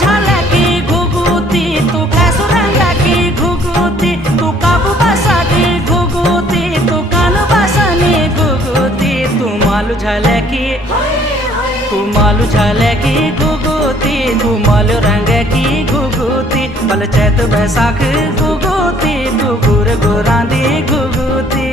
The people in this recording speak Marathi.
झाला की घुगुती, तू फॅस रंगा की घुगुती, तू काबू बसा की घुगुती, तू कान बसाने घुगुती, तू मालू झाला की, तू मालू झाला की घुगुती, तू मालू रंग की घुगुती, बल चैत बैसाख घुगुती, तू गुर गुरांदी घुगुती।